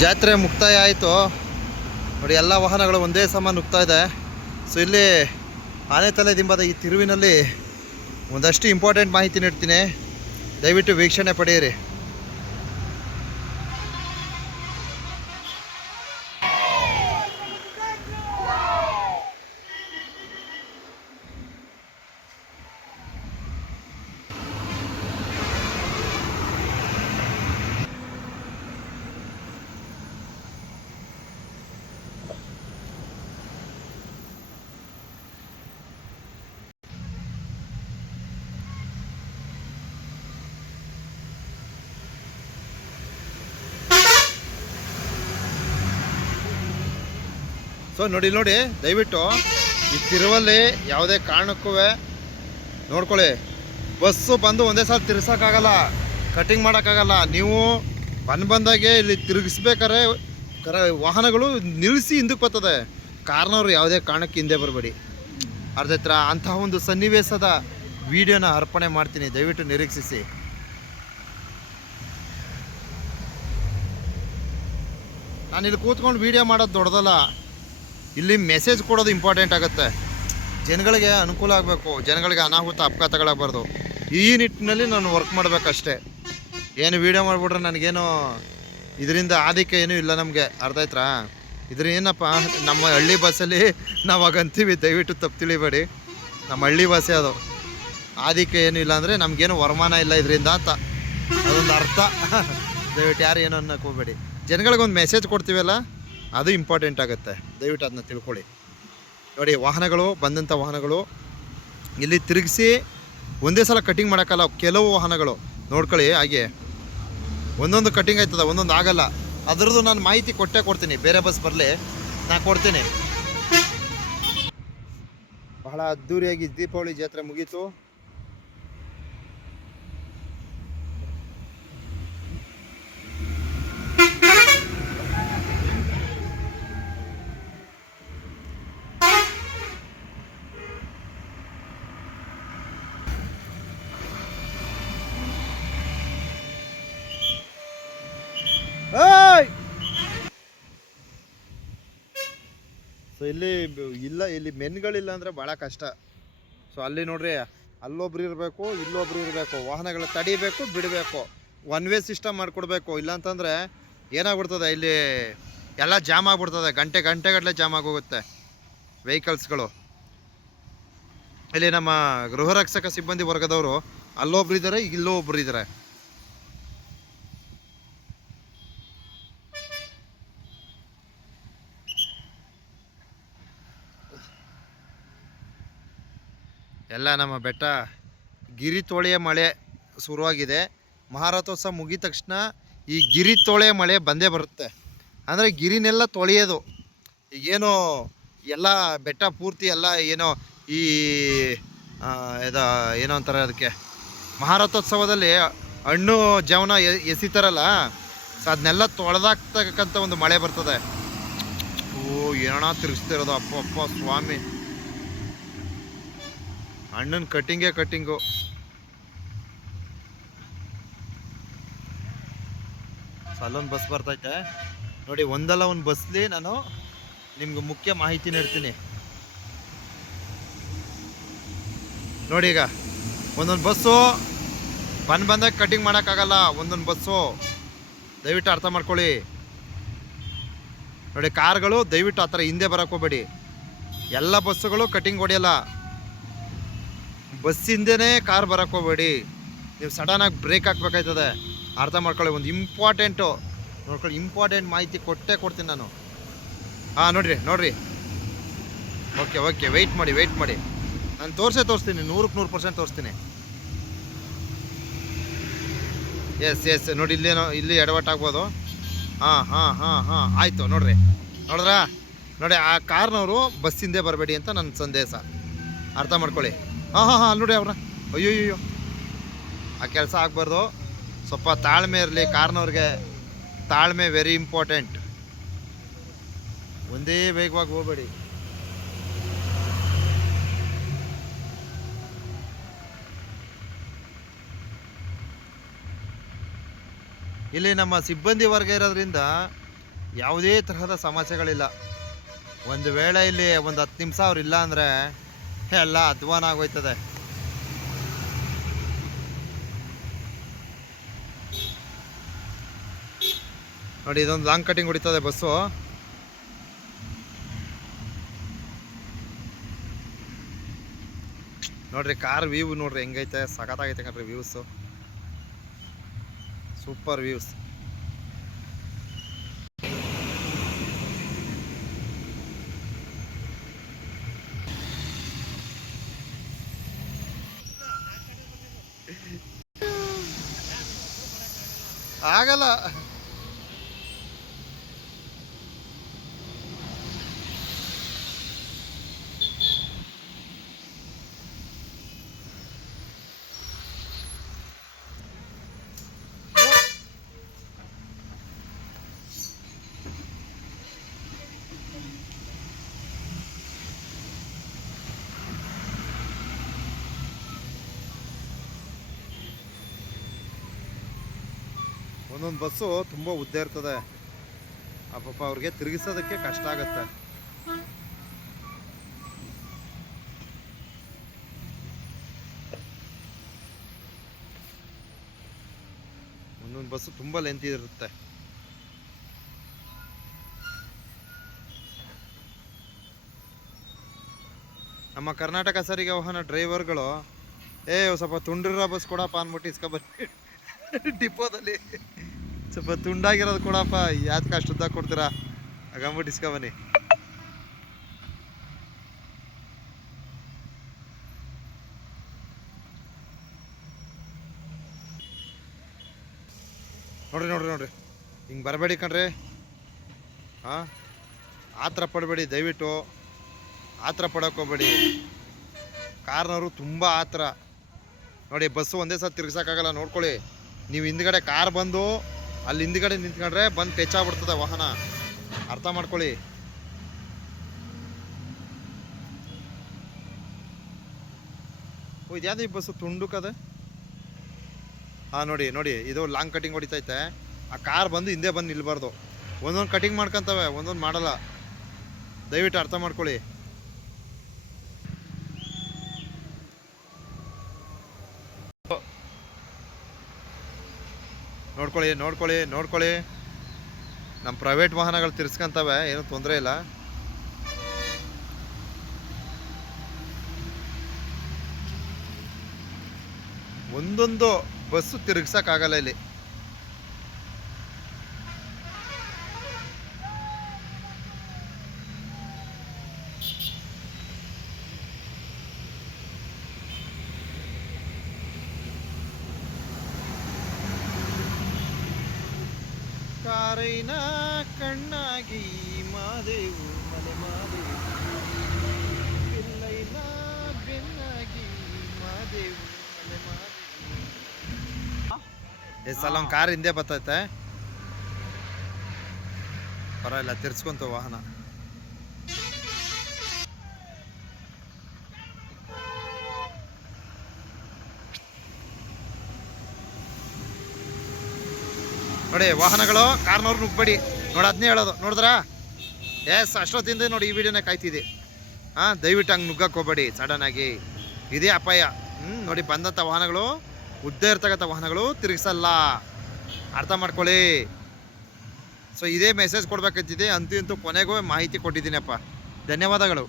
ಜಾತ್ರೆ ಮುಕ್ತಾಯ ಆಯಿತು. ನೋಡಿ, ಎಲ್ಲ ವಾಹನಗಳು ಒಂದೇ ಸಮ ನುಗ್ತಾ ಇದೆ. ಸೊ ಇಲ್ಲಿ ಆನೆತಲೆ ದಿಂಬದ ಈ ತಿರುವಿನಲ್ಲಿ ಒಂದಷ್ಟು ಇಂಪಾರ್ಟೆಂಟ್ ಮಾಹಿತಿ ನೀಡ್ತೀನಿ. ದಯವಿಟ್ಟು ವೀಕ್ಷಣೆ ಪಡೆಯಿರಿ. ಸೊ ನೋಡಿ ನೋಡಿ, ದಯವಿಟ್ಟು ಈ ತಿರುವಲ್ಲಿ ಯಾವುದೇ ಕಾರಣಕ್ಕೂ ನೋಡ್ಕೊಳ್ಳಿ. ಬಸ್ಸು ಬಂದು ಒಂದೇ ಸಲ ತಿರ್ಸೋಕ್ಕಾಗಲ್ಲ ಕಟಿಂಗ್ ಮಾಡೋಕ್ಕಾಗಲ್ಲ. ನೀವು ಬಂದು ಬಂದಾಗೆ ಇಲ್ಲಿ ತಿರುಗಿಸ್ಬೇಕಾದ್ರೆ ಕರ, ವಾಹನಗಳು ನಿಲ್ಲಿಸಿ ಹಿಂದಕ್ಕೆ ಬರ್ತದೆ. ಕಾರ್ನವ್ರು ಯಾವುದೇ ಕಾರಣಕ್ಕೆ ಹಿಂದೆ ಬರಬೇಡಿ. ಅರ್ಧ ಹತ್ರ ಅಂತಹ ಒಂದು ಸನ್ನಿವೇಶದ ವಿಡಿಯೋನ ಅರ್ಪಣೆ ಮಾಡ್ತೀನಿ. ದಯವಿಟ್ಟು ನಿರೀಕ್ಷಿಸಿ. ನಾನು ಇಲ್ಲಿ ಕೂತ್ಕೊಂಡು ವಿಡಿಯೋ ಮಾಡೋದು ದೊಡ್ಡದಲ್ಲ. ಇಲ್ಲಿ ಮೆಸೇಜ್ ಕೊಡೋದು ಇಂಪಾರ್ಟೆಂಟ್ ಆಗುತ್ತೆ. ಜನಗಳಿಗೆ ಅನುಕೂಲ ಆಗಬೇಕು. ಜನಗಳಿಗೆ ಅನಾಹುತ, ಅಪಘಾತಗಳಾಗಬಾರ್ದು. ಈ ನಿಟ್ಟಿನಲ್ಲಿ ನಾನು ವರ್ಕ್ ಮಾಡಬೇಕಷ್ಟೇ. ಏನು ವೀಡಿಯೋ ಮಾಡಿಬಿಟ್ರೆ ನನಗೇನು ಇದರಿಂದ ಆಧಿಕ ಏನೂ ಇಲ್ಲ ನಮಗೆ. ಅರ್ಥ ಆಯ್ತಾ ಇದ್ರ ಏನಪ್ಪ, ನಮ್ಮ ಹಳ್ಳಿ ಬಸ್ಸಲ್ಲಿ ನಾವು ಅಂತೀವಿ ದಯವಿಟ್ಟು ತಪ್ಪು ತಿಳಿಬೇಡಿ. ನಮ್ಮ ಹಳ್ಳಿ ಭಾಷೆ ಅದು. ಆಧಿಕ ಏನೂ ಇಲ್ಲ ಅಂದರೆ ನಮಗೇನು ವರಮಾನ ಇಲ್ಲ ಇದರಿಂದ ಅಂತ. ಅದೊಂದು ಅರ್ಥ. ದಯವಿಟ್ಟು ಯಾರು ಏನು ಅನ್ನಕ್ಕೆ ಹೋಗ್ಬೇಡಿ ಜನಗಳಿಗೊಂದು ಮೆಸೇಜ್ ಕೊಡ್ತೀವಲ್ಲ? ಅದು ಇಂಪಾರ್ಟೆಂಟ್ ಆಗುತ್ತೆ. ದಯವಿಟ್ಟು ಅದನ್ನ ತಿಳ್ಕೊಳ್ಳಿ. ನೋಡಿ, ವಾಹನಗಳು ಬಂದಂಥ ವಾಹನಗಳು, ಇಲ್ಲಿ ತಿರುಗಿಸಿ ಒಂದೇ ಸಲ ಕಟ್ಟಿಂಗ್ ಮಾಡೋಕ್ಕಲ್ಲ, ಕೆಲವು ವಾಹನಗಳು. ನೋಡ್ಕೊಳ್ಳಿ, ಹಾಗೆ. ಒಂದೊಂದು ಕಟ್ಟಿಂಗ್ ಆಯ್ತದ, ಒಂದೊಂದು ಆಗಲ್ಲ. ಅದರದ್ದು ನಾನು ಮಾಹಿತಿ ಕೊಟ್ಟೇ ಕೊಡ್ತೀನಿ, ಬೇರೆ ಬಸ್ ಬರಲಿ. ನಾ ಕೊಡ್ತೀನಿ. ಬಹಳ ಅದ್ದೂರಿಯಾಗಿ ದೀಪಾವಳಿ ಜಾತ್ರೆ ಮುಗೀತು. ಸೊ ಇಲ್ಲಿ ಇಲ್ಲ, ಇಲ್ಲಿ ಮೆನ್ಗಳಿಲ್ಲ ಅಂದರೆ ಭಾಳ ಕಷ್ಟ. ಸೊ ಅಲ್ಲಿ ನೋಡ್ರಿ, ಅಲ್ಲೊಬ್ರು ಇರಬೇಕು, ಇಲ್ಲೊಬ್ರು ಇರಬೇಕು. ವಾಹನಗಳ ತಡಿಬೇಕು, ಬಿಡಬೇಕು. ಒನ್ ವೇ ಸಿಸ್ಟಮ್ ಮಾಡಿಕೊಡ್ಬೇಕು. ಇಲ್ಲಾಂತಂದರೆ ಏನಾಗ್ಬಿಡ್ತದೆ, ಇಲ್ಲಿ ಎಲ್ಲ ಜಾಮ್ ಆಗ್ಬಿಡ್ತದೆ. ಗಂಟೆ ಗಂಟೆಗಟ್ಟಲೆ ಜಾಮ್ ಆಗೋಗುತ್ತೆ ವೆಹಿಕಲ್ಸ್ಗಳು ಇಲ್ಲಿ ನಮ್ಮ ಗೃಹ ರಕ್ಷಕ ಸಿಬ್ಬಂದಿ ವರ್ಗದವರು ಅಲ್ಲೊಬ್ರು ಇದ್ದಾರೆ ಇಲ್ಲೊಬ್ರು ಇದ್ದಾರೆ ಎಲ್ಲ ನಮ್ಮ ಬೆಟ್ಟ ಗಿರಿ ತೊಳೆಯ ಮಳೆ ಶುರುವಾಗಿದೆ. ಮಹಾರಥೋತ್ಸವ ಮುಗಿದ ತಕ್ಷಣ ಈ ಗಿರಿ ತೊಳೆಯ ಮಳೆ ಬಂದೇ ಬರುತ್ತೆ. ಅಂದರೆ ಗಿರಿನೆಲ್ಲ ತೊಳೆಯೋದು. ಏನೋ ಎಲ್ಲ ಬೆಟ್ಟ ಪೂರ್ತಿ ಎಲ್ಲ ಏನೋ ಈ ಇದು ಏನೋ ಅಂತಾರೆ ಅದಕ್ಕೆ. ಮಹಾರಥೋತ್ಸವದಲ್ಲಿ ಹಣ್ಣು ಜವನ ಎಸಿತಾರಲ್ಲ, ಸೊ ಅದನ್ನೆಲ್ಲ ತೊಳೆದಾಕ್ತಕ್ಕಂಥ ಒಂದು ಮಳೆ ಬರ್ತದೆ. ಓ ಏನೋ ತಿರುಗಿಸ್ತಿರೋದು? ಅಪ್ಪ ಅಪ್ಪ, ಸ್ವಾಮಿ. ಹಣ್ಣಿನ ಕಟ್ಟಿಂಗೇ ಕಟ್ಟಿಂಗು ಅಲ್ಲೊಂದು ಬಸ್ ಬರ್ತೈತೆ. ನೋಡಿ, ಒಂದಲ್ಲ ಒಂದು ಬಸ್ಲಿ ನಾನು ನಿಮ್ಗೆ ಮುಖ್ಯ ಮಾಹಿತಿ ನೀಡ್ತೀನಿ ನೋಡಿ ಈಗ, ಒಂದೊಂದು ಬಸ್ಸು ಬಂದು ಬಂದಾಗ ಕಟಿಂಗ್ ಮಾಡೋಕ್ಕಾಗಲ್ಲ, ಒಂದೊಂದು ಬಸ್ಸು ದಯವಿಟ್ಟು ಅರ್ಥ ಮಾಡ್ಕೊಳ್ಳಿ. ನೋಡಿ, ಕಾರ್ಗಳು ದಯವಿಟ್ಟು ಆ ಥರ ಹಿಂದೆ ಬರಕ್ಕೆ ಎಲ್ಲ ಬಸ್ಸುಗಳು ಕಟಿಂಗ್ ಹೊಡೆಯಲ್ಲ. ಬಸ್ಸಿಂದನೇ ಕಾರ್ ಬರಕ್ಕೆ ಹೋಗ್ಬೇಡಿ. ನೀವು ಸಡನ್ನಾಗಿ ಬ್ರೇಕ್ ಹಾಕ್ಬೇಕಾಯ್ತದೆ. ಅರ್ಥ ಮಾಡ್ಕೊಳ್ಳಿ, ಒಂದು ಇಂಪಾರ್ಟೆಂಟು. ನೋಡ್ಕೊಳ್ಳಿ, ಇಂಪಾರ್ಟೆಂಟ್ ಮಾಹಿತಿ ಕೊಟ್ಟೇ ಕೊಡ್ತೀನಿ ನಾನು. ಹಾಂ, ನೋಡಿರಿ, ನೋಡ್ರಿ. ಓಕೆ ಓಕೆ ವೆಯ್ಟ್ ಮಾಡಿ ವೆಯ್ಟ್ ಮಾಡಿ. ನಾನು ತೋರಿಸೇ ತೋರಿಸ್ತೀನಿ, ನೂರಕ್ಕೆ ನೂರು ಪರ್ಸೆಂಟ್ ತೋರಿಸ್ತೀನಿ. ಎಸ್ ಎಸ್ ನೋಡಿ ಇಲ್ಲೇನೋ ಇಲ್ಲಿ ಎಡವಟ್ಟಾಗ್ಬೋದು ಹಾಂ ಹಾಂ ಹಾಂ ಹಾಂ, ಆಯಿತು, ನೋಡ್ರಿ. ನೋಡಿದ್ರಾ? ನೋಡಿ, ಆ ಕಾರ್ನವರು ಬಸ್ಸಿಂದೇ ಬರಬೇಡಿ ಅಂತ ನನ್ನ ಸಂದೇಶ. ಅರ್ಥ ಮಾಡ್ಕೊಳ್ಳಿ. ಹಾಂ ಹಾಂ ಹಾಂ ನೋಡಿ ಅವ್ರ. ಅಯ್ಯೋ ಅಯ್ಯೋ ಆ ಕೆಲಸ ಆಗಬಾರ್ದು. ಸ್ವಲ್ಪ ತಾಳ್ಮೆ ಇರಲಿ, ಕಾರ್ನವ್ರಿಗೆ. ತಾಳ್ಮೆ ವೆರಿ ಇಂಪಾರ್ಟೆಂಟ್ ಒಂದೇ ವೇಗವಾಗಿ ಹೋಗಬೇಡಿ. ಇಲ್ಲಿ ನಮ್ಮ ಸಿಬ್ಬಂದಿ ವರ್ಗ ಇರೋದ್ರಿಂದ ಯಾವುದೇ ತರಹದ ಸಮಸ್ಯೆಗಳಿಲ್ಲ. ಒಂದು ವೇಳೆ ಇಲ್ಲಿ ಒಂದು ಹತ್ತು ನಿಮಿಷ ಅವ್ರು ಇಲ್ಲ ಅಂದರೆ ಎಲ್ಲ ಅಧ್ವಾನ ಆಗೋಯ್ತದೆ. ನೋಡಿ, ಇದೊಂದು ಲಾಂಗ್ ಕಟಿಂಗ್ ಹೊಡಿತದೆ ಬಸ್ಸು. ನೋಡ್ರಿ, ಕಾರ್ ವ್ಯೂ ನೋಡ್ರಿ, ಹೆಂಗೈತೆ? ಸಖತ್ತಾಗೈತೆ ಕಣ್ರಿ ವ್ಯೂಸು ಸೂಪರ್ ವ್ಯೂಸ್ ಆಗಲ್ಲ. ಒಂದೊಂದು ಬಸ್ಸು ತುಂಬ ಉದ್ದ ಇರ್ತದೆ. ಆ ಪಾಪ ಅವ್ರಿಗೆ ತಿರುಗಿಸೋದಕ್ಕೆ ಕಷ್ಟ ಆಗುತ್ತೆ. ಒಂದೊಂದು ಬಸ್ಸು ತುಂಬ ಲೆಂತ್ ಇರುತ್ತೆ. ನಮ್ಮ ಕರ್ನಾಟಕ ಸಾರಿಗೆ ವಾಹನ ಡ್ರೈವರ್ಗಳು, ಏ ಸ್ವಲ್ಪ ತುಂಡಿರೋ ಬಸ್ ಕೊಡಪ್ಪ ಅಂದ್ಬಿಟ್ಟು ಇಸ್ಕೊಬನ್ನಿ. ಡಿಪೋದಲ್ಲಿ. ಸ್ವಲ್ಪ ತುಂಡಾಗಿರೋದು ಕೊಡಪ್ಪ ಯಾತಕ್ಕೆ ಅಷ್ಟುದ್ದ ಕೊಡ್ತೀರಾ? ಹಾಗಂಬಿಟ್ಟು ಇಸ್ಕೊಬನ್ನಿ ನೋಡ್ರಿ ನೋಡ್ರಿ ನೋಡ್ರಿ. ಹಿಂಗೆ ಬರಬೇಡಿ ಕಣ್ರಿ. ಹಾಂ? ಆತರ ಪಡಬೇಡಿ, ದಯವಿಟ್ಟು. ಆತರ ಪಡೋಕೆ ಹೋಗ್ಬೇಡಿ. ಕಾರ್ನವರು ತುಂಬ ಆತರ. ನೋಡಿ, ಬಸ್ಸು ಒಂದೇ ಸಲ ತಿರ್ಗ್ಸೋಕ್ಕಾಗಲ್ಲ, ನೋಡ್ಕೊಳ್ಳಿ. ನೀವು ಹಿಂದ್ಗಡೆ ಕಾರ್ ಬಂದು ಅಲ್ಲಿ ಹಿಂದ್ಗಡೆ ನಿಂತ್ಕೊಂಡ್ರೆ ಬಂದು ಟಚ್ ಆಗ್ಬಿಡ್ತದೆ ವಾಹನ. ಅರ್ಥ ಮಾಡ್ಕೊಳ್ಳಿ. ಓ, ಇದ್ಯಾವ್ದು ಈ ಬಸ್ಸು? ತುಂಡುಕದೆ ಹಾಂ, ನೋಡಿ ನೋಡಿ, ಇದು ಲಾಂಗ್ ಕಟಿಂಗ್ ಹೊಡಿತೈತೆ. ಆ ಕಾರ್ ಬಂದು ಹಿಂದೆ ಬಂದು ನಿಲ್ಬಾರ್ದು. ಒಂದೊಂದು ಕಟಿಂಗ್ ಮಾಡ್ಕೊಂತವೆ, ಒಂದೊಂದು ಮಾಡಲ್ಲ. ದಯವಿಟ್ಟು ಅರ್ಥ ಮಾಡ್ಕೊಳ್ಳಿ. ನೋಡ್ಕೊಳ್ಳಿ ನೋಡ್ಕೊಳ್ಳಿ ನೋಡ್ಕೊಳ್ಳಿ. ನಮ್ಮ ಪ್ರೈವೇಟ್ ವಾಹನಗಳು ತಿರ್ಸ್ಕೊಂತವೆ ಏನೂ ತೊಂದರೆ ಇಲ್ಲ. ಒಂದೊಂದು ಬಸ್ಸು ತಿರ್ಗ್ಸಕ್ಕಾಗಲ್ಲ ಇಲ್ಲಿ. ಕಾರೈನ ಕಣ್ಣಾಗಿ ಮಾದೇವು, ಮಲೆ ಮಾದೇವು. ಬಿಲ್ಲೈನ ಬೆನ್ನಾಗಿ ಮಾದೇವು, ಮಲೆ ಮಾದೇವು. ಎಸ್ ಅಲ್ಲೊಂದು ಕಾರ್ ಹಿಂದೆ ಬರ್ತೈತೆ. ಪರವಾಗಿಲ್ಲ, ತಿರ್ಸ್ಕೊಂತ ವಾಹನ. ನೋಡಿ, ವಾಹನಗಳು ಕಾರ್ನವ್ರು ನುಗ್ಬೇಡಿ ನೋಡಿ ಅದನ್ನೇ ಹೇಳೋದು. ನೋಡಿದ್ರಾ? ಎಸ್ ಅಷ್ಟೊತ್ತಿಂದ ನೋಡಿ ಈ ವಿಡಿಯೋನೇ ಕಾಯ್ತಿದೆ ಹಾಂ, ದಯವಿಟ್ಟು ಹಂಗೆ ನುಗ್ಗಕ್ಕೆ ಹೋಗ್ಬೇಡಿ ಆಗಿ. ಇದೇ ಅಪಾಯ. ಹ್ಞೂ ನೋಡಿ ಬಂದಂಥ ವಾಹನಗಳು, ಉದ್ದ ಇರ್ತಕ್ಕಂಥ ವಾಹನಗಳು ತಿರುಗಿಸಲ್ಲ. ಅರ್ಥ ಮಾಡ್ಕೊಳ್ಳಿ. ಸೊ ಇದೇ ಮೆಸೇಜ್ ಕೊಡ್ಬೇಕಂತಿದೆ ಅಂತೂ ಇಂತೂ ಕೊನೆಗೂ ಮಾಹಿತಿ ಕೊಟ್ಟಿದ್ದೀನಪ್ಪ. ಧನ್ಯವಾದಗಳು.